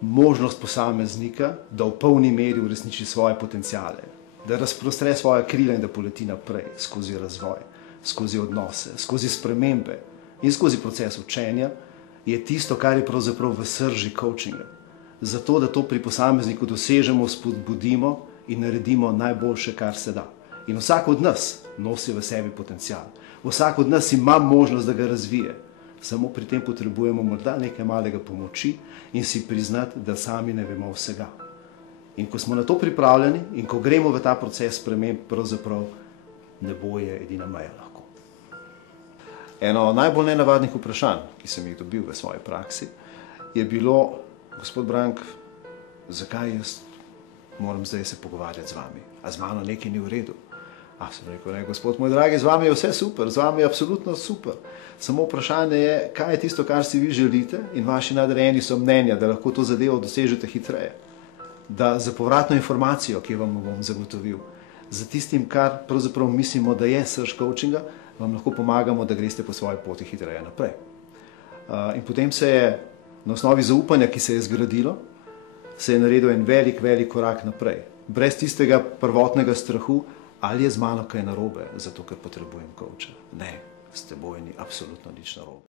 možnost posameznika, da v polni meri uresniči svoje potenciale, da razprostre svoja krila in da poleti naprej skozi razvoj, skozi odnose, skozi spremembe in skozi proces učenja, je tisto, kar je pravzaprav v srži coachinga. Zato, da to pri posamezniku dosežemo, spodbudimo in naredimo najboljše, kar se da. In vsak od nas nosi v sebi potencial. Vsak od nas ima možnost, da ga razvije. Samo pri tem potrebujemo morda nekaj malega pomoči in si priznati, da sami ne vemo vsega. In ko smo na to pripravljeni in ko gremo v ta proces sprememb, pravzaprav nebo je edina meja lahko. Eno najbolj nenavadnih vprašanj, ki sem jih dobil v svoji praksi, je bilo: gospod Brank, zakaj jaz moram zdaj se pogovarjati z vami? A z mano nekaj ni v redu? A sem rekel: ne, gospod moj dragi, z vami je vse super, z vami je absolutno super. Samo vprašanje je, kaj je tisto, kar si vi želite, in vaši nadrejeni so mnenja, da lahko to zadevo dosežete hitreje. Da za povratno informacijo, ki vam bom zagotovil, za tistim, kar pravzaprav mislimo, da je srž coachinga, vam lahko pomagamo, da greste po svoji poti hitreje naprej. In potem se je na osnovi zaupanja, ki se je zgradilo, se je naredil en velik korak naprej. Brez tistega prvotnega strahu, ali je z mano kaj narobe, zato ker potrebujem coacha. Ne, s teboj ni absolutno nič narobe.